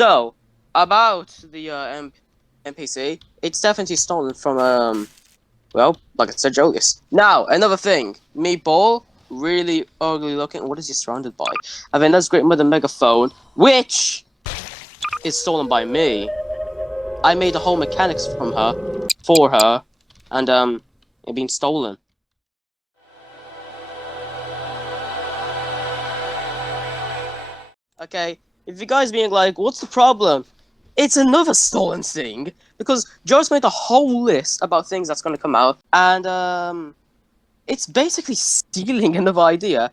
So, about the NPC, it's definitely stolen from, well, like I said, Julius. Now, another thing. Meatball, really ugly looking. What is he surrounded by? And then there's Great Mother Megaphone, which is stolen by me. I made the whole mechanics from her, for her, and, it being stolen. Okay, if you guys being like, what's the problem? It's another stolen thing, because Joe's made a whole list about things that's gonna come out, and, it's basically stealing another idea.